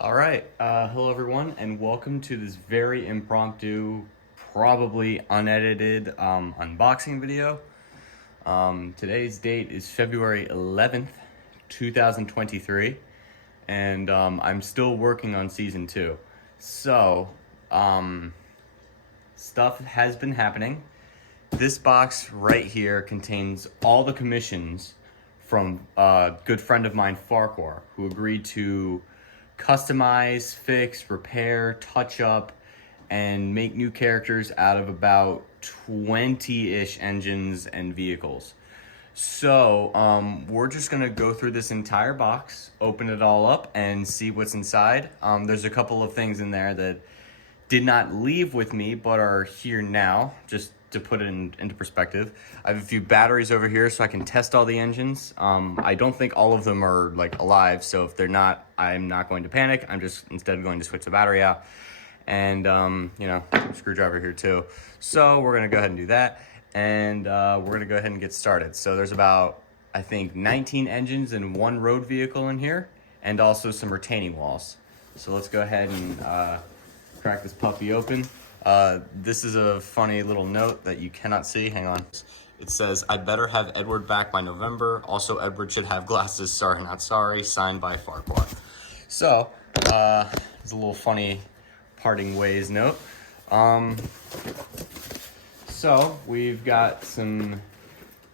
All right, hello everyone, and welcome to this very impromptu, probably unedited unboxing video. Today's date is February 11th, 2023, and I'm still working on season 2. So, stuff has been happening. This box right here contains all the commissions from a good friend of mine, ffarquhar, who agreed to customize, fix, repair, touch up, and make new characters out of about 20-ish engines and vehicles. So we're just gonna go through this entire box, open it all up, and see what's inside. There's a couple of things in there that did not leave with me but are here now, just to put it into perspective. I have a few batteries over here so I can test all the engines. I don't think all of them are like alive, so if they're not, I'm not going to panic. I'm just instead going to switch the battery out. And screwdriver here too. So we're gonna go ahead and do that, and we're gonna go ahead and get started. So there's about, I think, 19 engines and one road vehicle in here, and also some retaining walls. So let's go ahead and crack this puppy open. This is a funny little note that you cannot see. Hang on. It says, "I better have Edward back by November. Also, Edward should have glasses. Sorry, not sorry. Signed by ffarquhar." So, it's a little funny parting ways note. So we've got some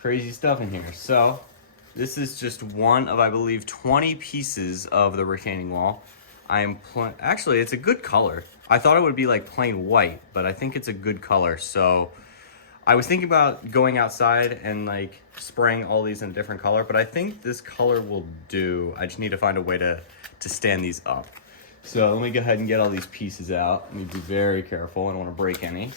crazy stuff in here. So this is just one of, I believe, 20 pieces of the retaining wall. Actually, it's a good color. I thought it would be like plain white, but I think it's a good color. So I was thinking about going outside and like spraying all these in a different color, but I think this color will do. I just need to find a way to stand these up. So let me go ahead and get all these pieces out. Let me be very careful. I don't want to break any.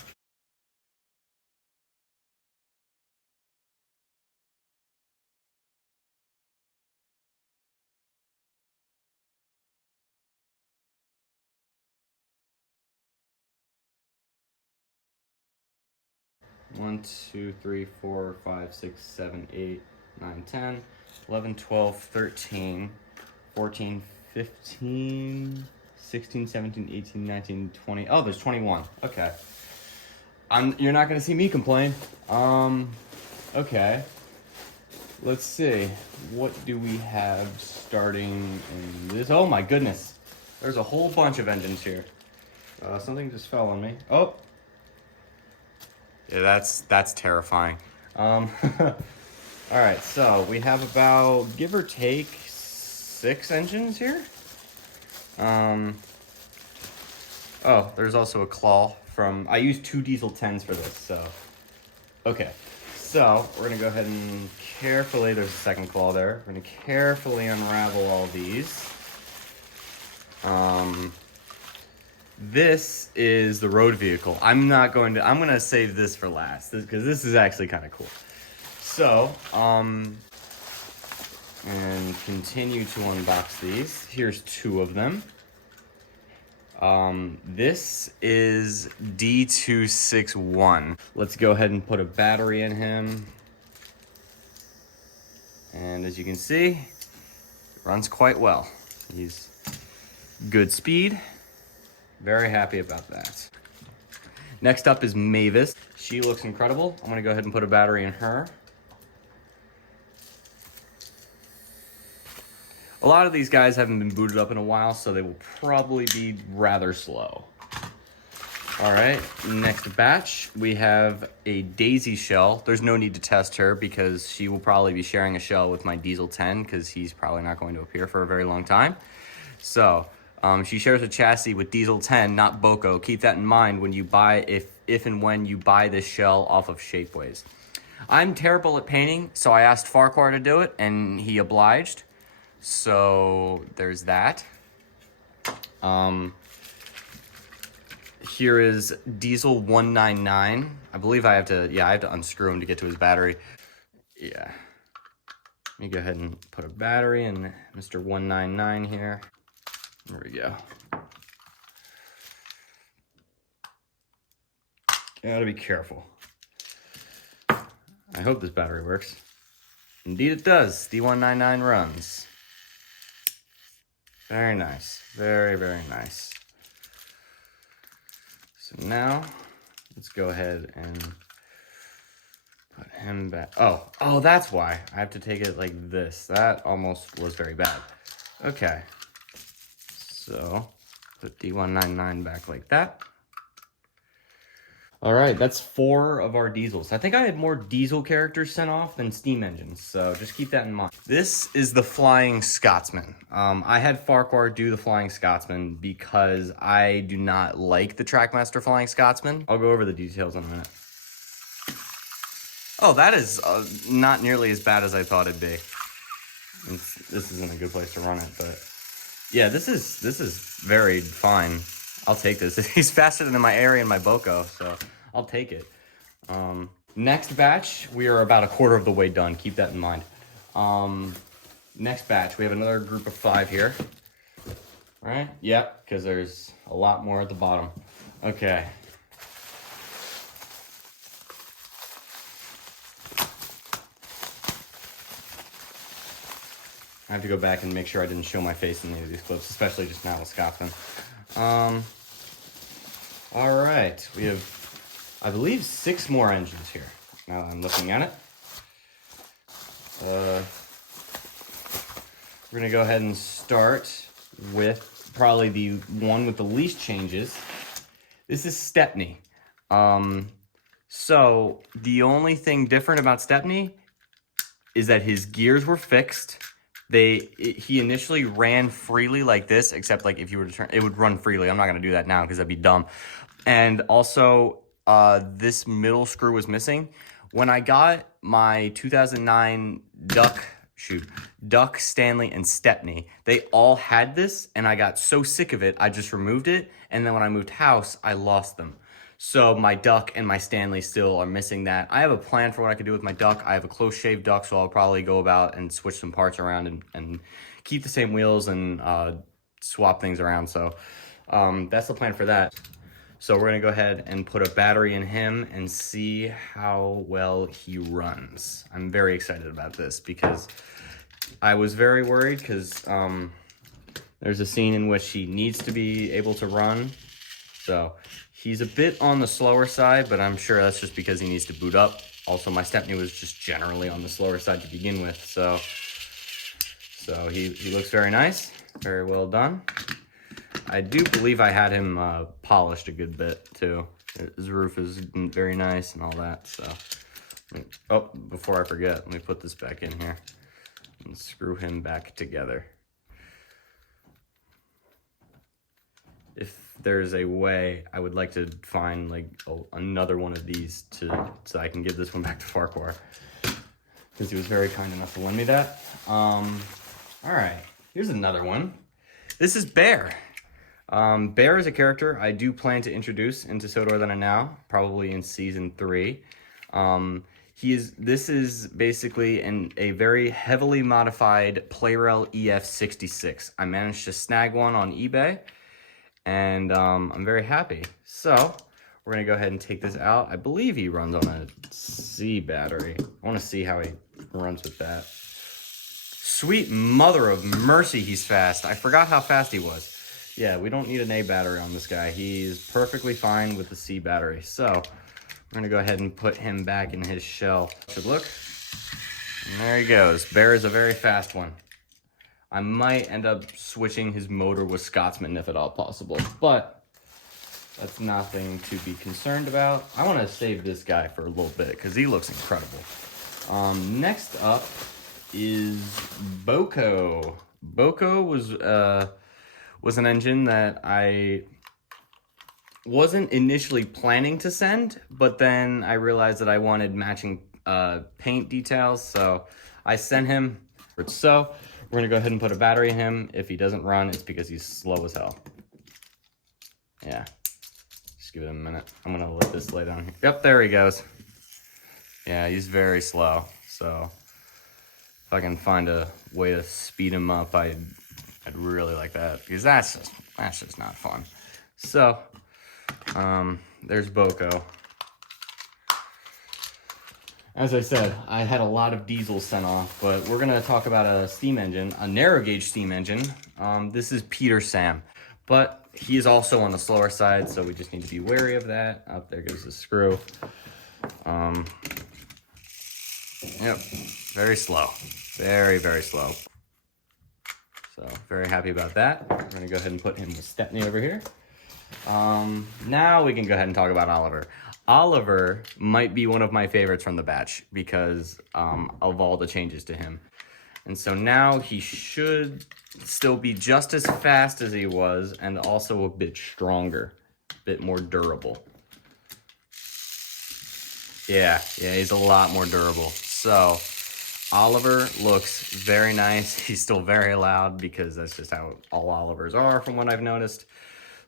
One, 2, 3, 4, 5, 6, 7, 8, 9, 10, 11, 12, 13, 14, 15, 16, 17, 18, 19, 20. Oh, there's 21. Okay. You're not gonna see me complain. Okay. Let's see. What do we have starting in this? Oh my goodness. There's a whole bunch of engines here. Something just fell on me. Oh. Yeah, that's terrifying. All right, so we have about, give or take, 6 engines here. Oh, there's also a claw from, I used 2 diesel 10s for this, so. Okay, so we're gonna go ahead and carefully, there's a second claw there. We're gonna carefully unravel all these. This is the road vehicle. I'm gonna save this for last, because this is actually kind of cool. So, and continue to unbox these. Here's 2 of them. This is D261. Let's go ahead and put a battery in him. And as you can see, it runs quite well. He's good speed. Very happy about that. Next up is Mavis. She looks incredible. I'm gonna go ahead and put a battery in her. A lot of these guys haven't been booted up in a while, so they will probably be rather slow. All right, next batch, we have a Daisy shell. There's no need to test her because she will probably be sharing a shell with my Diesel 10 because he's probably not going to appear for a very long time. So, she shares a chassis with Diesel 10, not Boko. Keep that in mind when you buy, if and when you buy this shell off of Shapeways. I'm terrible at painting, so I asked ffarquhar to do it, and he obliged. So there's that. Here is Diesel 199. I believe I have to unscrew him to get to his battery. Yeah. Let me go ahead and put a battery in Mr. 199 here. There we go. Gotta be careful. I hope this battery works. Indeed it does. D199 runs. Very nice. Very, very nice. So now, let's go ahead and put him back. Oh, that's why. I have to take it like this. That almost was very bad. Okay. So, put D199 back like that. All right, that's 4 of our diesels. I think I had more diesel characters sent off than steam engines, so just keep that in mind. This is the Flying Scotsman. I had ffarquhar do the Flying Scotsman because I do not like the Trackmaster Flying Scotsman. I'll go over the details in a minute. Oh, that is not nearly as bad as I thought it'd be. This isn't a good place to run it, but yeah, this is very fine. I'll take this. He's faster than my Airy and my Boko, so I'll take it. Next batch, we are about a quarter of the way done. Keep that in mind. Next batch, we have another group of 5 here. Right? Yep, because there's a lot more at the bottom. Okay. I have to go back and make sure I didn't show my face in any of these clips, especially just now with Scotsman. All right, we have, I believe, 6 more engines here. Now that I'm looking at it. We're gonna go ahead and start with probably the one with the least changes. This is Stepney. So the only thing different about Stepney is that his gears were fixed. He initially ran freely like this, except like if you were to turn, it would run freely. I'm not gonna do that now because that'd be dumb. And also, this middle screw was missing. When I got my 2009 Duck, Stanley, and Stepney, they all had this, and I got so sick of it, I just removed it, and then when I moved house, I lost them. So my Duck and my Stanley still are missing that. I have a plan for what I could do with my Duck. I have a close shave Duck, so I'll probably go about and switch some parts around and keep the same wheels and swap things around. So that's the plan for that. So we're gonna go ahead and put a battery in him and see how well he runs. I'm very excited about this because I was very worried because there's a scene in which he needs to be able to run. So he's a bit on the slower side, but I'm sure that's just because he needs to boot up. Also, my Stepney was just generally on the slower side to begin with. So he looks very nice, very well done. I do believe I had him polished a good bit too. His roof is very nice and all that. So, oh, before I forget, let me put this back in here and screw him back together. If there's a way, I would like to find like another one of these so I can give this one back to ffarquhar because he was very kind enough to lend me that. All right, here's another one. This is Bear. Bear is a character I do plan to introduce into So Northern and Now, probably in season 3. This is basically a very heavily modified Playrel EF66. I managed to snag one on eBay, and I'm very happy. So we're gonna go ahead and take this out. I believe he runs on a C battery. I want to see how he runs with that. Sweet mother of mercy, he's fast. I forgot how fast he was. Yeah, we don't need an A battery on this guy. He's perfectly fine with the C battery. So we're gonna go ahead and put him back in his shell. Should look. And there he goes. Bear is a very fast one. I might end up switching his motor with Scotsman if at all possible, but that's nothing to be concerned about. I want to save this guy for a little bit because he looks incredible. Next up is Boko. Boko was an engine that I wasn't initially planning to send, but then I realized that I wanted matching paint details, so I sent him. So we're gonna go ahead and put a battery in him. If he doesn't run, it's because he's slow as hell. Yeah, just give it a minute. I'm gonna let this lay down here. Yep, there he goes. Yeah, he's very slow, so if I can find a way to speed him up, I'd really like that, because that's just not fun. So, there's Boko. As I said, I had a lot of diesels sent off, but we're gonna talk about a steam engine, a narrow gauge steam engine. This is Peter Sam, but he is also on the slower side, so we just need to be wary of that. Oh, there goes the screw. Yep, very slow, very, very slow. So very happy about that. We're gonna go ahead and put him with Stepney over here. Now we can go ahead and talk about Oliver. Oliver might be one of my favorites from the batch because of all the changes to him. And so now he should still be just as fast as he was and also a bit stronger, a bit more durable. Yeah, he's a lot more durable. So Oliver looks very nice. He's still very loud because that's just how all Olivers are from what I've noticed.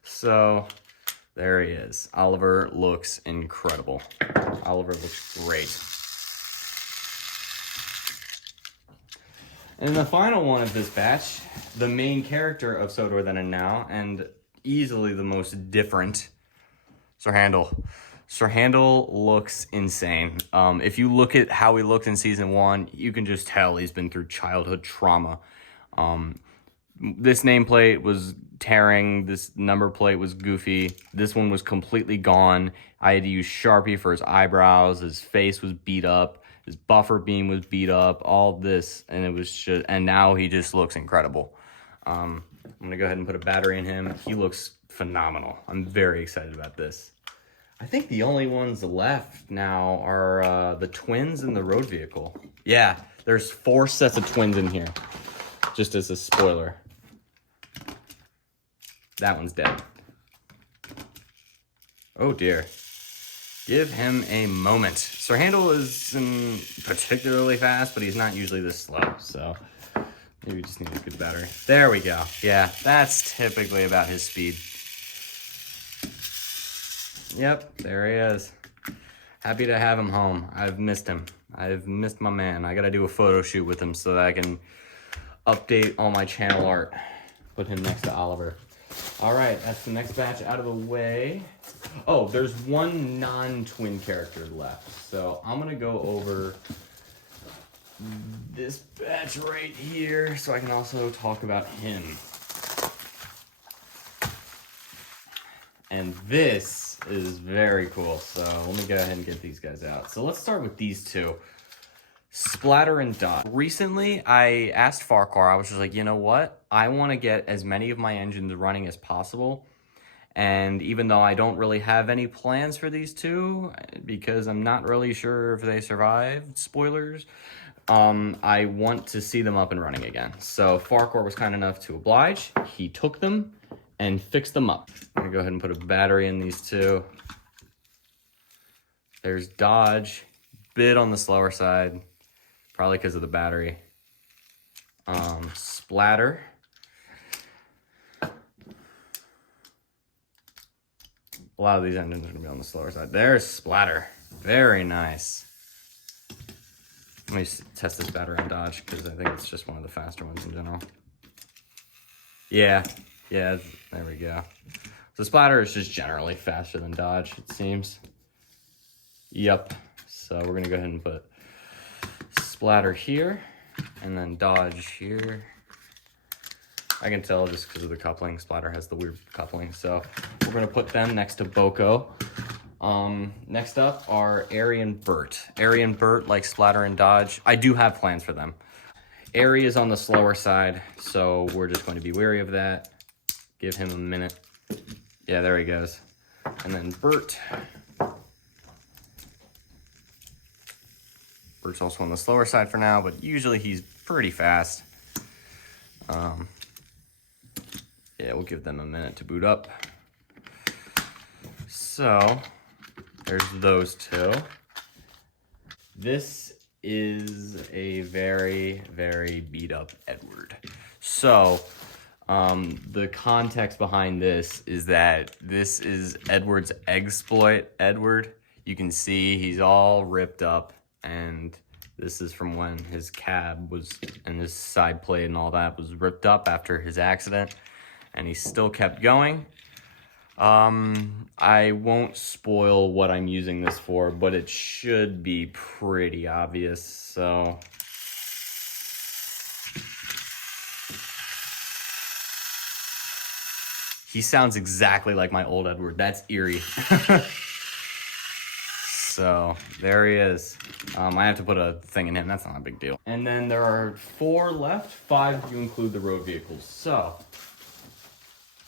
So there he is. Oliver looks incredible. Oliver looks great. And the final one of this batch, the main character of Sodor Then and Now, and easily the most different, Sir Handel. Sir Handel looks insane. If you look at how he looked in season 1, you can just tell he's been through childhood trauma. This nameplate was tearing, this number plate was goofy, this one was completely gone. I had to use Sharpie for his eyebrows, his face was beat up, his buffer beam was beat up, all this, and it was just, and now he just looks incredible. I'm gonna go ahead and put a battery in him. He looks phenomenal. I'm very excited about this. I think the only ones left now are the twins and the road vehicle. Yeah, there's 4 sets of twins in here, just as a spoiler. That one's dead. Oh dear. Give him a moment. Sir Handel isn't particularly fast, but he's not usually this slow, so maybe we just need a good battery. There we go. Yeah, that's typically about his speed. Yep, there he is. Happy to have him home. I've missed him. I've missed my man. I gotta do a photo shoot with him so that I can update all my channel art. Put him next to Oliver. All right, that's the next batch out of the way. Oh, there's one non-twin character left. So I'm gonna go over this batch right here so I can also talk about him. And this is very cool. So let me go ahead and get these guys out. So let's start with these two. Splatter and Dot. Recently, I asked ffarquhar, I was just like, you know what? I want to get as many of my engines running as possible. And even though I don't really have any plans for these two, because I'm not really sure if they survived, spoilers, I want to see them up and running again. So ffarquhar was kind enough to oblige. He took them and fixed them up. I'm gonna go ahead and put a battery in these two. There's Dodge, bit on the slower side, probably because of the battery. Splatter. A lot of these engines are gonna be on the slower side. There's Splatter, very nice. Let me test this battery on Dodge because I think it's just one of the faster ones in general. Yeah, there we go. So Splatter is just generally faster than Dodge, it seems. Yep, so we're gonna go ahead and put Splatter here, and then Dodge here. I can tell just because of the coupling. Splatter has the weird coupling, so we're gonna put them next to Boko. Next up are Airy and Bert. Airy and Bert, like Splatter and Dodge, I do have plans for them. Airy is on the slower side, so we're just going to be wary of that. Give him a minute. Yeah, there he goes. And then Bert. Bert's also on the slower side for now, but usually he's pretty fast. Yeah, we'll give them a minute to boot up. So, there's those two. This is a very, very beat up Edward. So, the context behind this is that this is Edward's exploit Edward. You can see he's all ripped up, and this is from when his cab was, and his side plate and all that was ripped up after his accident, and he still kept going. I won't spoil what I'm using this for, but it should be pretty obvious, so. He sounds exactly like my old Edward. That's eerie. So there he is. I have to put a thing in him. That's not a big deal. And then there are 4 left. 5 if you include the road vehicles. So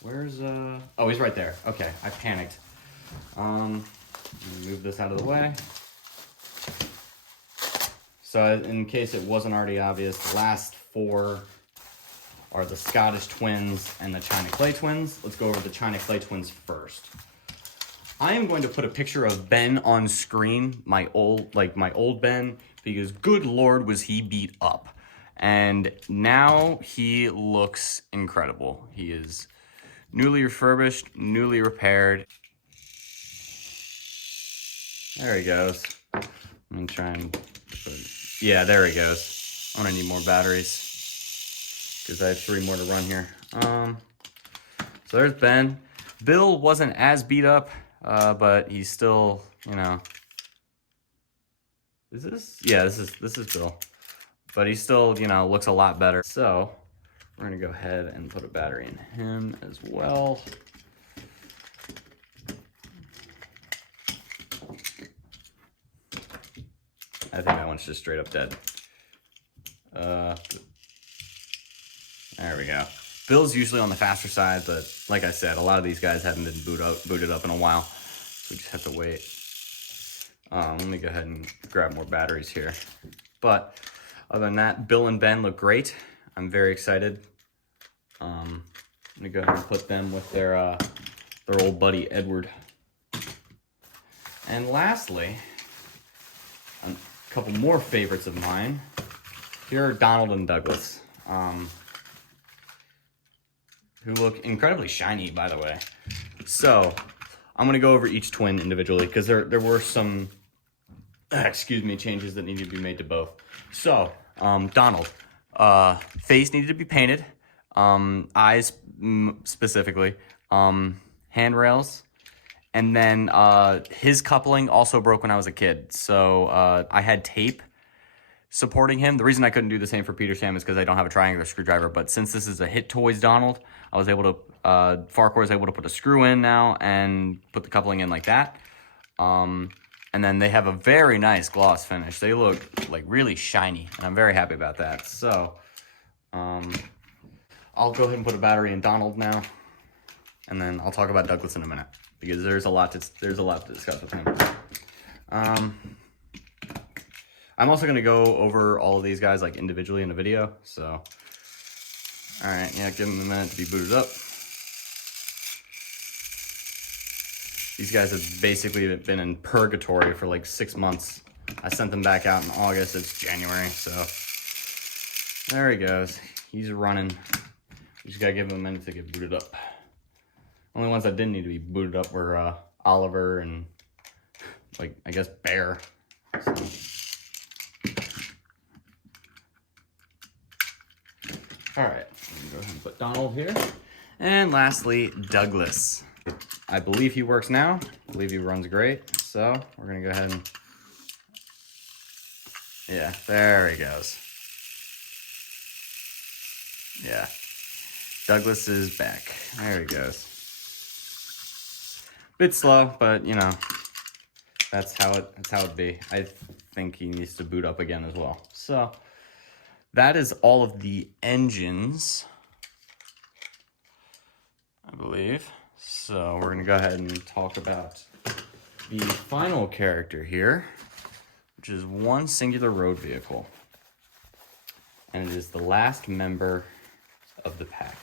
where's oh, he's right there. Okay, I panicked. Move this out of the way. So in case it wasn't already obvious, the last 4 are the Scottish twins and the China Clay twins. Let's go over the China Clay twins first. I am going to put a picture of Ben on screen, my old Ben, because good Lord was he beat up. And now he looks incredible. He is newly refurbished, newly repaired. There he goes. I'm gonna try and yeah, there he goes. I'm gonna need more batteries because I have 3 more to run here. So there's Ben. Bill wasn't as beat up, but he's still, you know. Is this? Yeah, this is Bill. But he still, you know, looks a lot better. So we're gonna go ahead and put a battery in him as well. I think that one's just straight up dead. There we go. Bill's usually on the faster side, but like I said, a lot of these guys haven't been booted up in a while. So we just have to wait. Let me go ahead and grab more batteries here. But other than that, Bill and Ben look great. I'm very excited. I'm gonna go ahead and put them with their old buddy Edward. And lastly, a couple more favorites of mine. Here are Donald and Douglas, who look incredibly shiny, by the way. So I'm gonna go over each twin individually because there were some, changes that needed to be made to both. So Donald, face needed to be painted, eyes specifically, handrails, and then his coupling also broke when I was a kid. So I had tape supporting him. The reason I couldn't do the same for Peter Sam is because I don't have a triangular screwdriver, but since this is a Hit Toys Donald, I was able to, ffarquhar was able to put a screw in now and put the coupling in like that. And then they have a very nice gloss finish. They look like really shiny, and I'm very happy about that. So I'll go ahead and put a battery in Donald now, and then I'll talk about Douglas in a minute because there's a lot to discuss with him. I'm also gonna go over all of these guys like individually in a video. So, all right, yeah, give them a minute to be booted up. These guys have basically been in purgatory for like 6 months. I sent them back out in August. It's January, so there he goes. He's running. You just gotta give him a minute to get booted up. Only ones that didn't need to be booted up were Oliver and, like, I guess Bear. So. All right, go ahead and put Donald here. And lastly, Douglas. I believe he works now. I believe he runs great. So we're gonna go ahead and, yeah, there he goes. Yeah, Douglas is back. There he goes. Bit slow, but you know, that's how it be. I think he needs to boot up again as well. So that is all of the engines, I believe. So we're gonna go ahead and talk about the final character here, which is one singular road vehicle. And it is the last member of the pack.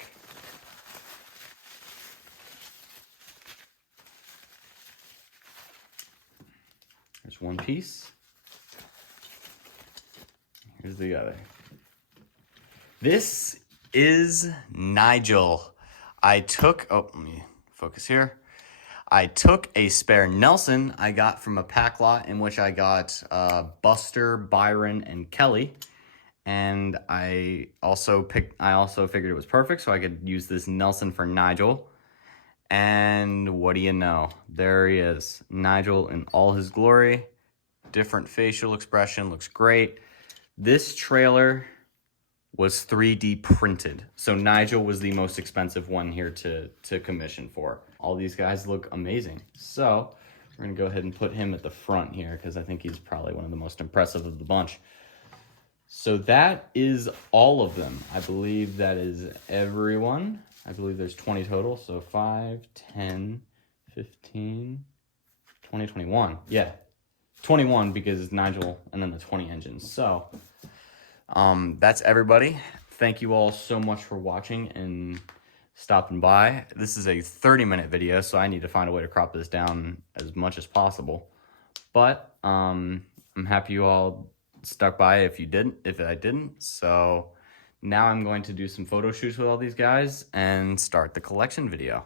There's one piece. Here's the other. This is Nigel. Let me focus here. I took a spare Nelson I got from a pack lot in which I got Buster, Byron, and Kelly. And I also figured it was perfect so I could use this Nelson for Nigel. And what do you know? There he is, Nigel in all his glory. Different facial expression, looks great. This trailer was 3D printed. So Nigel was the most expensive one here to commission for. All these guys look amazing. So we're gonna go ahead and put him at the front here because I think he's probably one of the most impressive of the bunch. So that is all of them. I believe that is everyone. I believe there's 20 total. So 5, 10, 15, 20, 21. Yeah, 21 because Nigel and then the 20 engines. So that's everybody. Thank you all so much for watching and stopping by. This is a 30-minute video, so I need to find a way to crop this down as much as possible. But I'm happy you all stuck by if I didn't. So now I'm going to do some photo shoots with all these guys and start the collection video.